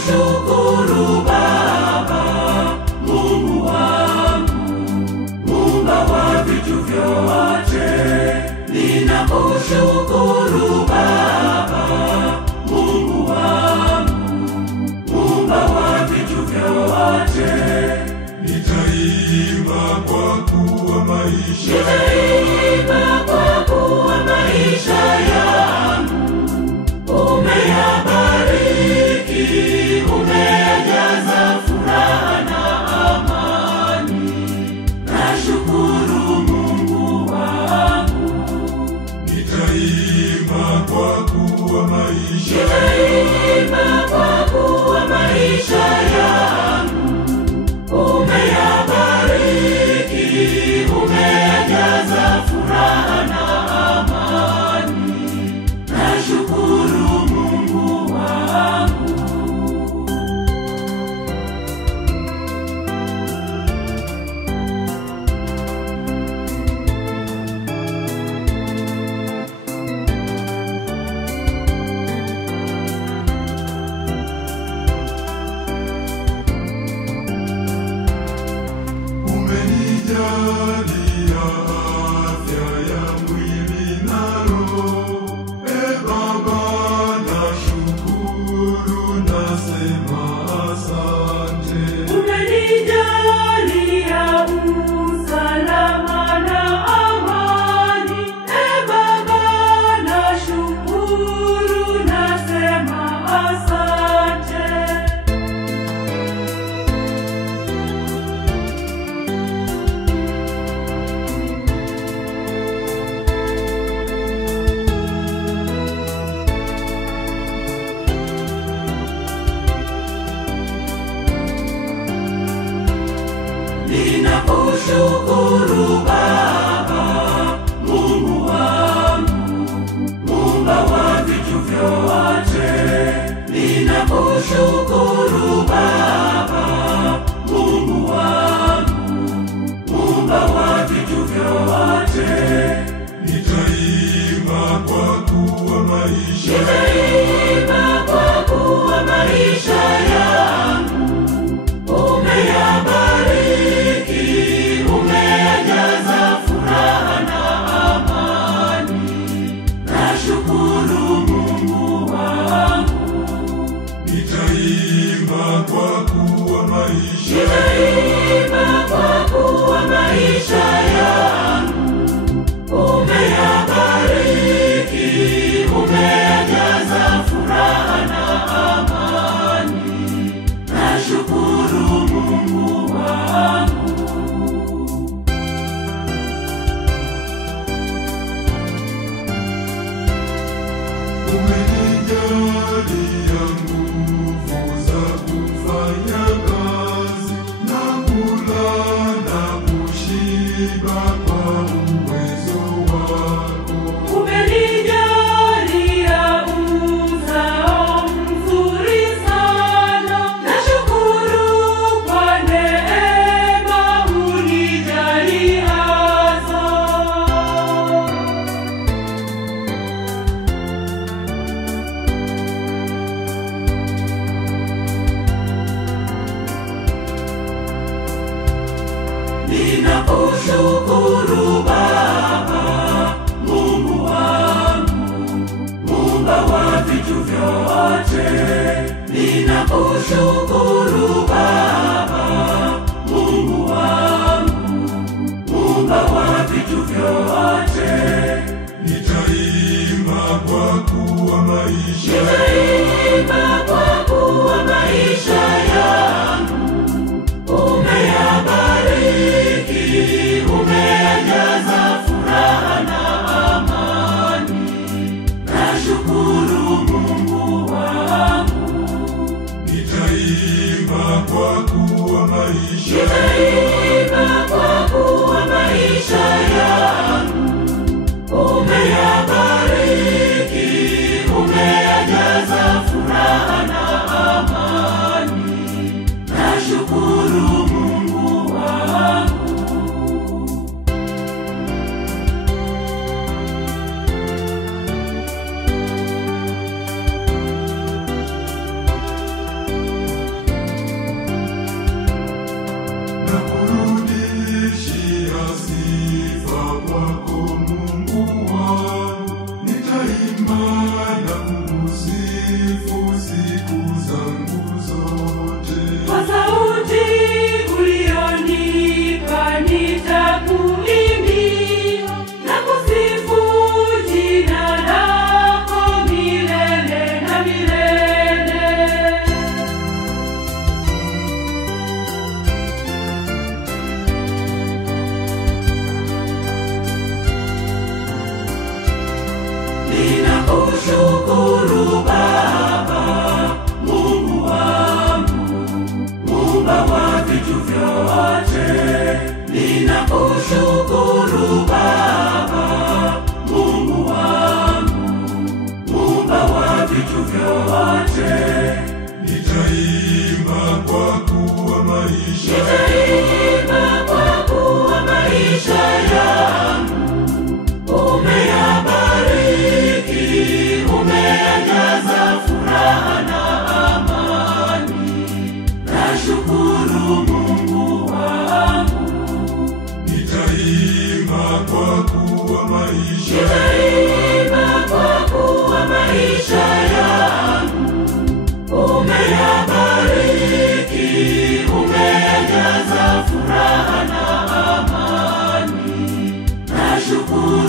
Ninakushukuru Baba, Mungu wangu, Muumba wa vitu vyote. Ninakushukuru Baba, Mungu wangu, Muumba wa vitu vyote. Nitaimba kwa kuwa maisha yangu umeyabariki, umejaza furaha na amani. Nashukuru Mungu wangu. Nitaimba kwa kuwa maisha yangu umeyabariki, umejaza furaha na amani. Nashukuru Mungu wangu. Umenijalia afya ya mwili na roho. Baba, nashukuru, nasema asante. Umenijalia usalama na amani. Baba, nashukuru, nasema asante. Ninakushukuru Baba, Mungu wangu, Muumba wa vitu vyote. Ninakushukuru Baba, Mungu wangu, Muumba wa vitu vyote. Nitaimba kwa kuwa maisha yangu umeyabariki, umejaza furaha na amani. Nashukuru Mungu wangu. Nitaimba kwa kuwa maisha yangu umeyabariki, umejaza furaha na amani. Nashukuru Mungu wangu. Umenijalia nguvu za kufanya kazi na kula na kushiba kwa uwezo wako. Umenijalia uzao mzuri sana. Nashukuru kwa neema unijaliazo. Ninakushukuru Baba, Mungu wangu, Muumba wa vitu vyote. Ninakushukuru Baba, Mungu wangu, Muumba wa vitu vyote. Nitaimba kwa kuwa maisha yangu umeyabariki, umejaza furaha na amani. Nashukuru Mungu wangu. Nitaimba kwa kuwa maisha yangu umeyabariki, umejaza Ninakushukuru Baba, Mungu wangu, Muumba wa vitu vyote. Ninakushukuru Baba, Mungu wangu, Muumba wa vitu vyote. Nitaimba kwa kuwa maisha yangu umeyabariki, umeyajaza furaha na amani. Nashukuru Mungu wangu. Nitaimba kwa kuwa maisha yangu umeyabariki, umeyajaza furaha na amani. Nashukuru